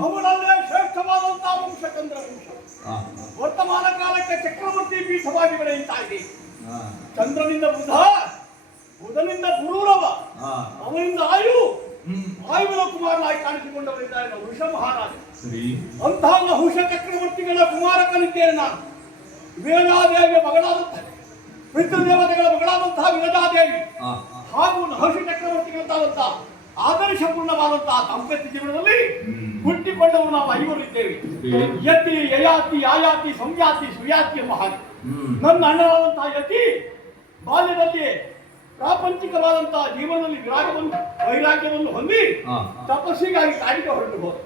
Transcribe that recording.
ಅವುಗಳಲ್ಲೇ ಶ್ರೇಷ್ಠವಾದಂತಹ ವಂಶ ಚಂದ್ರ ವಂಶ. ವರ್ತಮಾನ ಕಾಲಕ್ಕೆ ಚಕ್ರವರ್ತಿ ಪೀಠವಾಗಿ ಬೆಳೆಯುತ್ತಾ ಇದೆ. ಚಂದ್ರನಿಂದ ಬುಧ, ಬುಧನಿಂದ ಗುರುರವ, ಅವನಿಂದ ಆಯು, ಆಯುವಿನ ಕುಮಾರನಾಗಿ ಕಾಣಿಸಿಕೊಂಡವರಿದ್ದಾರೆ ವೃಷ ಮಹಾರಾಜ. ಅಂತಹ ನಹುಷ ಚಕ್ರವರ್ತಿಗಳ ಕುಮಾರಕನಿದ್ದೇನೆ ನಾನು. ವಿರಜಾದೇವಿಯ ಮಗಳಾದಂತಹ ಪಿತೃದೇವತೆಗಳ ಮಗಳಾದಂತಹ ವಿರಜಾದೇವಿ ಹಾಗೂ ನಹುಷ ಚಕ್ರವರ್ತಿಗಳಂತಾದಂತಹ ಆದರ್ಶಪೂರ್ಣವಾದಂತಹ ದಾಂಪತ್ಯ ಜೀವನದಲ್ಲಿ ಹುಟ್ಟಿಕೊಂಡವರು ನಾವು ಐವರಿದ್ದೇವೆ. ಯತಿ, ಯಯಾತಿ, ಆಯಾತಿ, ಸಂಯಾತಿ, ಸುಯಾತಿ ಎಂಬ ಹಾಗೆ. ನನ್ನ ಅಣ್ಣನಾದಂತಹ ಯತಿ ಬಾಲ್ಯದಲ್ಲಿ ಪ್ರಾಪಂಚಿಕವಾದಂತಹ ಜೀವನದಲ್ಲಿ ವೈರಾಗ್ಯವನ್ನು ಹೊಂದಿ ತಪಸ್ಸಿಗಾಗಿ ಕಾಡಿಗೆ ಹೊರಟು ಹೋದ.